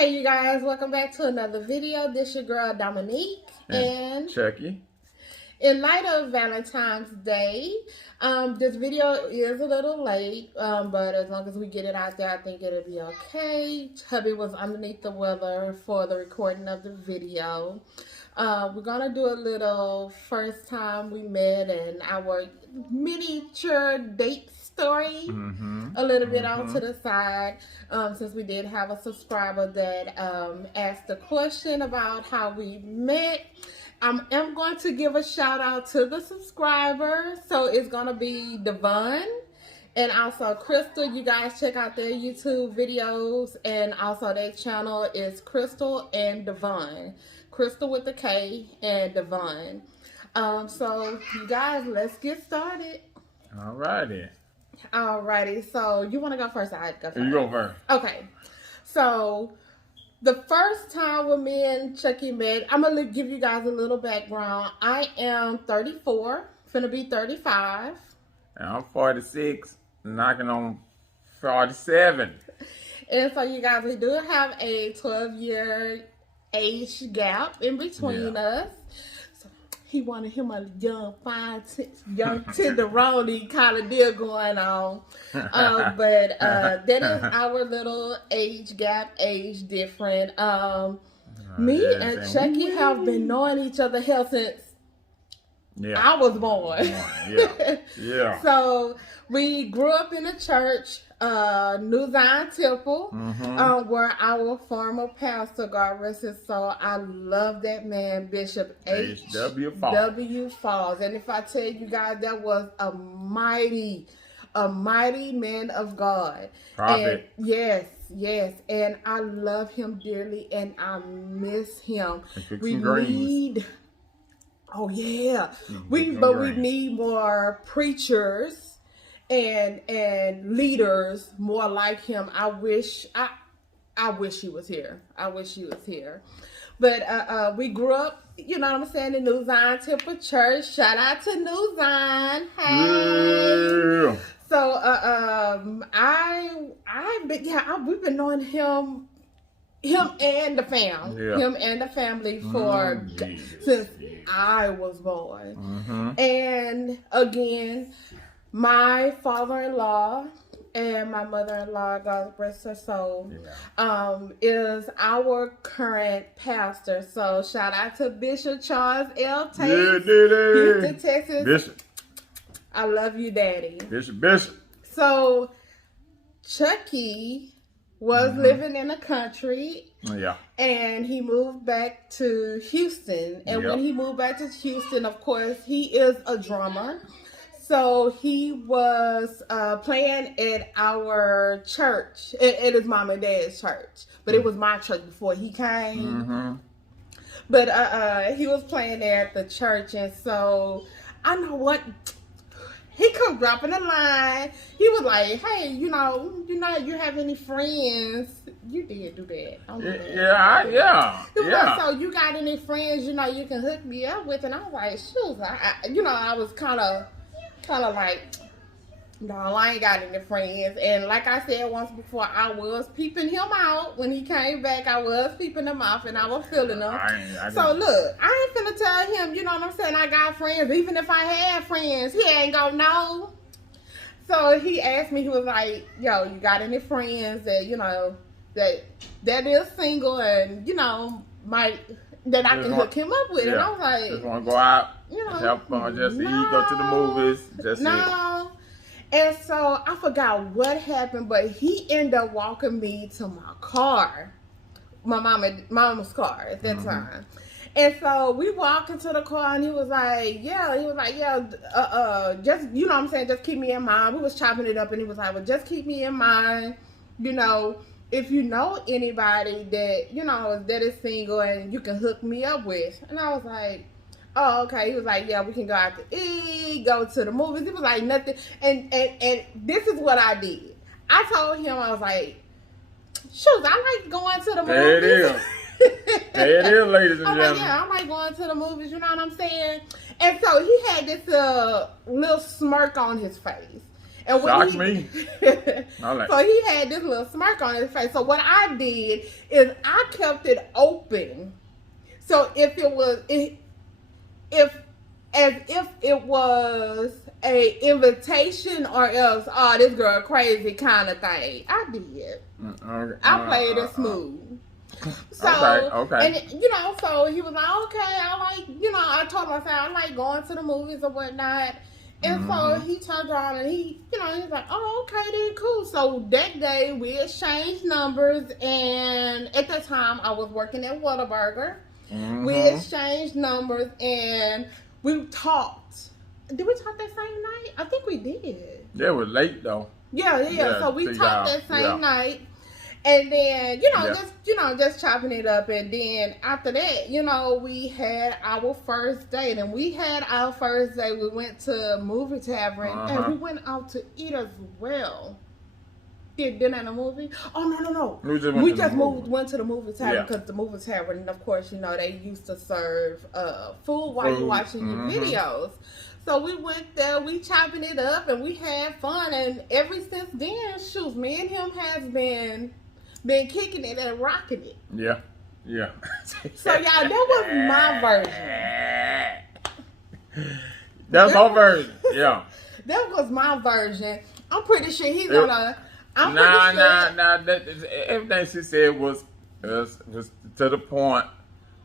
Hey you guys, welcome back to another video. This your girl Dominique and Chucky. In light of Valentine's Day, this video is a little late, but as long as we get it out there, I think it'll be okay. Hubby was underneath the weather for the recording of the video. We're gonna do a little first time we met and our miniature date story, a little bit on to the side, since we did have a subscriber that asked a question about how we met. I am going to give a shout out to the subscriber. So it's going to be Devon and also Crystal. You guys check out their YouTube videos, and also their channel is Crystal and Devon. Crystal with the K and Devon. So you guys, let's get started. Alrighty. Alrighty. So you want to go first? I go first. You go first. Okay. So the first time when me and Chucky met, I'm going to give you guys a little background. I am 34, finna be 35. And I'm 46, knocking on 47. And so you guys, we do have a 12-year age gap in between us. So he wanted him a young, fine, young tenderoni kind of deal going on. But that is our little age gap, age different. Me and Chucky have been knowing each other hell since I was born. Yeah. So we grew up in a church, New Zion Temple, where our former pastor, God rest his soul, I love that man, Bishop H.W. Falls. And if I tell you guys, that was a mighty man of God. Prophet. And yes. And I love him dearly and I miss him. We need... Oh yeah, we need more preachers and leaders more like him. I wish he was here. But we grew up, you know what I'm saying, in New Zion Temple Church. Shout out to New Zion. Hey. Yeah. So we've been knowing him and the family for since I was born. And again, my father-in-law and my mother-in-law, God rest her soul, is our current pastor. So shout out to Bishop Charles L. Tate, Houston, Texas. Bishop. I love you, Daddy. Bishop. So Chucky was living in the country. And he moved back to Houston. And when he moved back to Houston, of course, he is a drummer. So he was playing at our church, at his mom and dad's church. But it was my church before he came. But he was playing there at the church. And so I know what... He come dropping a line. He was like, "Hey, you have any friends? You did do that. Don't do that." Yeah. He was like, "So you got any friends? You can hook me up with?" And I was like, "Shoot, I was kind of like, no, I ain't got any friends." And like I said once before, I was peeping him out when he came back. I was peeping him out, and I was feeling him. So look, I ain't finna tell him, you know what I'm saying, I got friends. Even if I had friends, he ain't gonna know. So he asked me, he was like, "Yo, you got any friends that that is single and that I can hook him up with?" And I was like, "Just want to go out, have fun, just eat, go to the movies, just no." And so I forgot what happened, but he ended up walking me to my car, my mama's car at that time. And so we walked into the car, and he was like, just, you know what I'm saying, just keep me in mind. We was chopping it up, and he was like, "Well, just keep me in mind, if you know anybody that, that is single and you can hook me up with." And I was like, "Oh, okay." He was like, "Yeah, we can go out to eat, go to the movies." He was like, "Nothing." And this is what I did. I told him, I was like, "Shoot, I like going to the movies." There it is. There it is, ladies and gentlemen. I like going to the movies, you know what I'm saying? And so he had this little smirk on his face. And Shocked me. So he had this little smirk on his face. So what I did is I kept it open. So if it was as if it was a invitation or else, oh, this girl crazy kind of thing. I did. I played it smooth. So, okay. And you know, so he was like, okay, I like, you know, I told him, I said, I like going to the movies or whatnot. And so he turned around and he, you know, he's like, oh, okay, then cool. So that day we exchanged numbers, and at that time I was working at Whataburger. We exchanged numbers and we talked. Did we talk that same night? I think we did. Yeah, it was late though. Yeah. So we talked that same night. And then, just chopping it up. And then after that, we had our first date. And we had our first date. We went to a movie tavern. And we went out to eat as well. Did dinner and a movie? Oh, no. We just went to the movie tavern because the movie tavern, of course, they used to serve food while you're watching your videos. So we went there, we chopping it up, and we had fun. And ever since then, shoot, me and him has been kicking it and rocking it. Yeah. So y'all, that was my version. That's her version. Yeah. That was my version. I'm pretty sure he's Nah. Everything she said was to the point,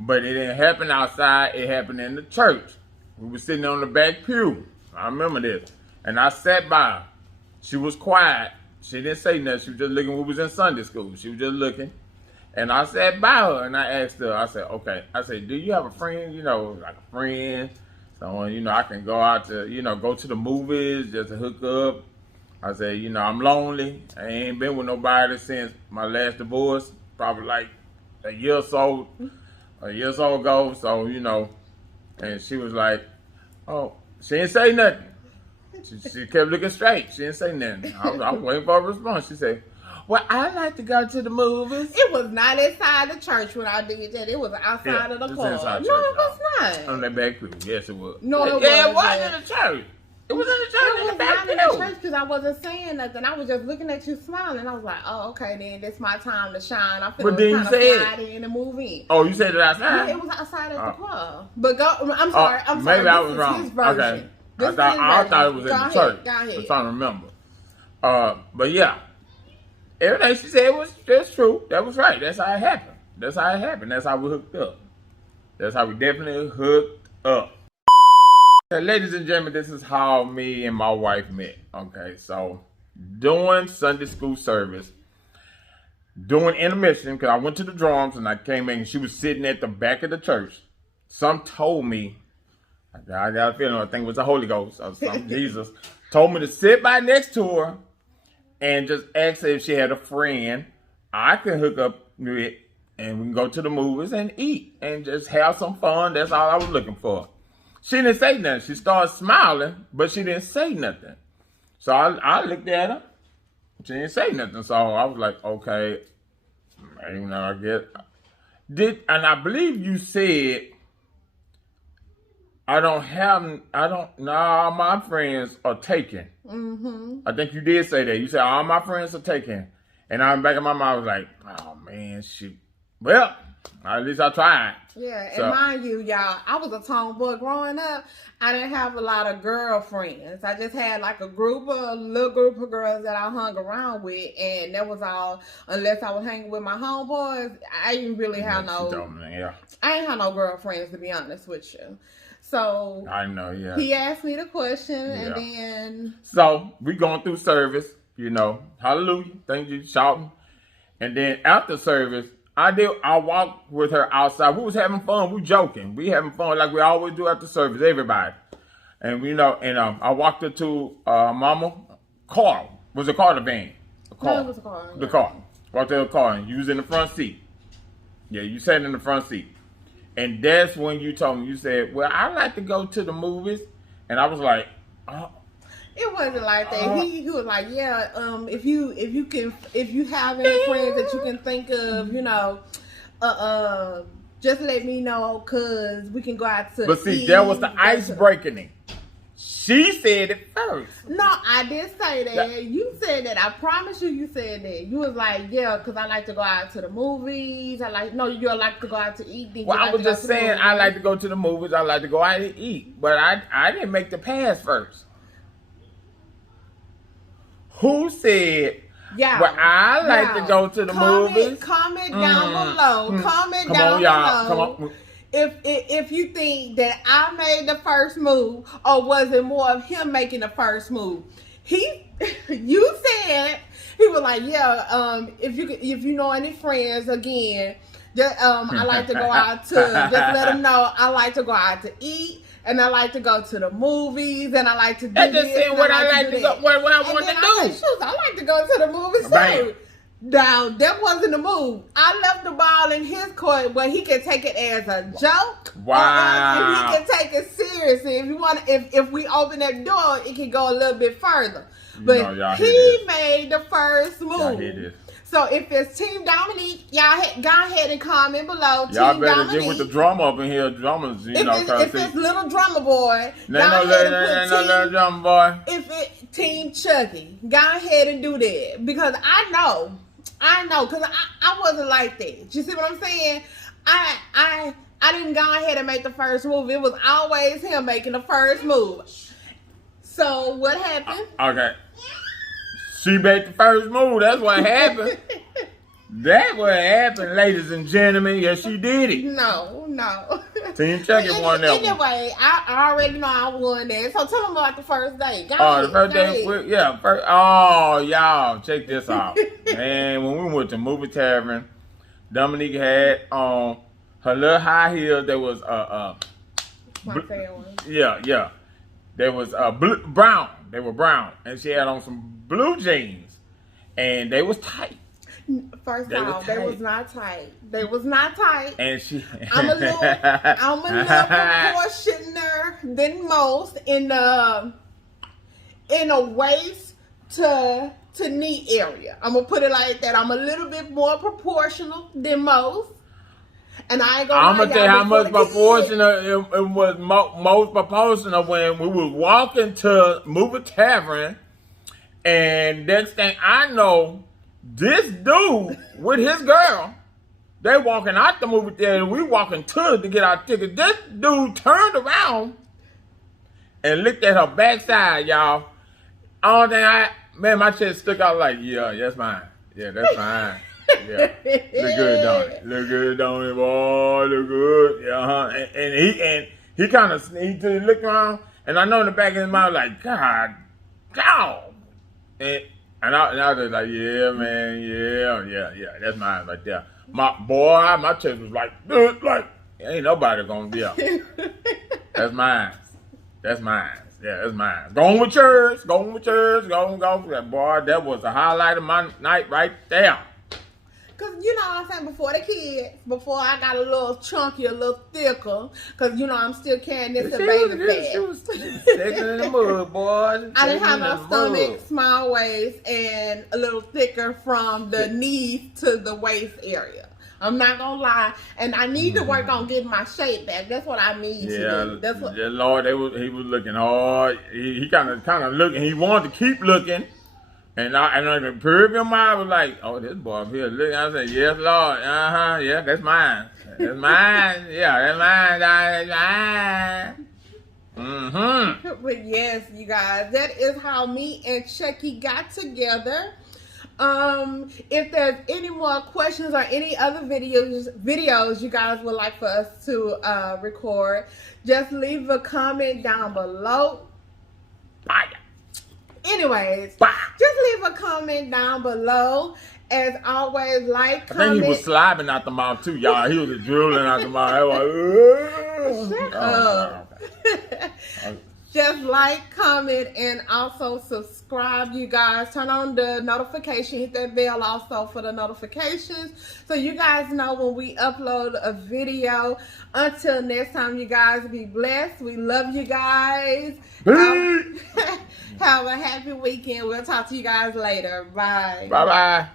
but it didn't happen outside. It happened in the church. We were sitting on the back pew. I remember this, and I sat by her. She was quiet. She didn't say nothing. She was just looking. We was in Sunday school. She was just looking. And I sat by her and I asked her, I said, okay. I said, do you have a friend, like a friend? Someone, I can go out to, go to the movies just to hook up. I said, I'm lonely. I ain't been with nobody since my last divorce, probably like a year or so ago. So, and she was like, oh, she didn't say nothing. She kept looking straight. She didn't say nothing. I was waiting for a response. She said, well, I like to go to the movies. It was not inside the church when I did that. It was outside of the club. No, it was not. On that back pew. Yes, it was. No, it wasn't. It was in the church. It was in the church. It was not in the church because I wasn't saying nothing. I was just looking at you smiling. I was like, oh, okay, then it's my time to shine. I'm finna slide in and move in. Oh, you said it outside? Yeah, it was outside at the club. But I'm sorry. Maybe I was wrong. His version. Okay. I thought it was in the church. Go ahead. I'm trying to remember. But yeah, everything she said that's true. That was right. That's how it happened. That's how we hooked up. That's how we definitely hooked up. Okay, ladies and gentlemen, this is how me and my wife met. Okay, so doing Sunday school service, doing intermission, because I went to the drums and I came in and she was sitting at the back of the church. Some told me, I got a feeling, I think it was the Holy Ghost or something, Jesus, told me to sit by next to her and just ask her if she had a friend I could hook up with and we can go to the movies and eat and just have some fun. That's all I was looking for. She didn't say nothing. She started smiling, but she didn't say nothing. So I looked at her. She didn't say nothing. So I was like, okay, I guess. And I believe you said, all my friends are taken. Mm-hmm. I think you did say that. You said, all my friends are taken. And I'm back in my mind, I was like, oh man, shoot. Well, at least I tried. Yeah, and mind you, y'all, I was a tomboy growing up. I didn't have a lot of girlfriends. I just had like a little group of girls that I hung around with, and that was all. Unless I was hanging with my homeboys, I didn't really have I ain't have no girlfriends, to be honest with you. So I know, yeah. He asked me the question, and then so we going through service, hallelujah, thank you, shouting, and then after service. I walked with her outside. We was having fun. We joking. We having fun like we always do after service, everybody. And I walked her to Mama car. Was it car or the van? The car. No, it was a car. The car. Walked to the car and you was in the front seat. Yeah, you sat in the front seat. And that's when you told me, you said, well, I like to go to the movies. And I was like, oh. It wasn't like that. He was like, yeah, if you have any friends that you can think of, just let me know, cause we can go out to. But see, that was the ice breaking. She said it first. No, I did say that. You said that. I promise you, you said that. You was like, yeah, because I like to go out to the movies. You like to go out to eat. Well, I was just saying I like to go to the movies. I like to go out and eat. But I didn't make the pass first. Who said, yeah, well, I like to go to the movies? Comment down below. Comment Come down on, y'all. below. Come on. If you think that I made the first move, or was it more of him making the first move? You said he was like, yeah. If you know any friends again, I like to go out to just let them know I like to go out to eat, and I like to go to the movies, and I like to do That's just saying what I like to go, what I want to do. I like to go to the movies too. Now, that wasn't a move. I left the ball in his court where he can take it as a joke. Wow. Or he can take it seriously. If we open that door, it can go a little bit further. But he made the first move. So if it's Team Dominique, y'all go ahead and comment below. Y'all Team better Dominique. get with the drummer up in here. Drummers, if it's little drummer boy, no little drummer boy. If it Team Chucky, go ahead and do that, because I know, because I wasn't like that. You see what I'm saying? I didn't go ahead and make the first move. It was always him making the first move. So what happened? Okay. She made the first move. That's what happened. That's what happened, ladies and gentlemen. Yes, she did it. No. Team Chucky won that one. Anyway, I already know I won that. So tell them about the first day. The first day, y'all, check this out. Man, when we went to Movie Tavern, Dominique had on her little high heels. There was my favorite one. Yeah. There was brown. They were brown, and she had on some blue jeans, and they was tight. First off, they was not tight. They was not tight. And I'm a little proportioner than most in a waist to knee area. I'm gonna put it like that. I'm a little bit more proportional than most. And I ain't I'm gonna tell you how much proportional it was. Most proportional when we was walking to Movie Tavern, and next thing I know, this dude with his girl, they walking out the movie theater. We walking to get our ticket. This dude turned around and looked at her backside, y'all. My chest stuck out like, yeah, that's mine. Yeah, that's mine. Yeah, look good, don't it? Look good, don't it, boy? Look good, yeah. And he kind of looked around, and I know in the back of his mind like, God, and I was like, yeah, man, yeah, that's mine right there. My chest was like, ain't nobody gonna be up. That's mine. That's mine. Yeah, that's mine. Going with yours. Go. Boy, that was the highlight of my night right there. Because, you know what I'm saying, before I got a little chunky, a little thicker, because, you know, I'm still carrying this baby fat. She was sticking in the mud, boy. I didn't have no stomach, small waist, and a little thicker from the knees to the waist area. I'm not going to lie. And I need to work on getting my shape back. That's what I need to do. That's what. Yeah, Lord, he was looking hard. He kind of looking. He wanted to keep looking. And the perfume mind was like, oh, this boy up here. Look, I said, yes, Lord. Yeah, that's mine. That's mine. Yeah, that's mine. That's mine. But yes, you guys, that is how me and Chucky got together. If there's any more questions or any other videos you guys would like for us to record, just leave a comment down below. Bye. Anyways, just leave a comment down below. As always, like, comment. I think he was slobbing out the mouth too, y'all. He was drooling out the mouth. Shut up. Just like, comment, and also subscribe, you guys. Turn on the notification. Hit that bell also for the notifications, so you guys know when we upload a video. Until next time, you guys, be blessed. We love you guys. Have a happy weekend. We'll talk to you guys later. Bye. Bye-bye.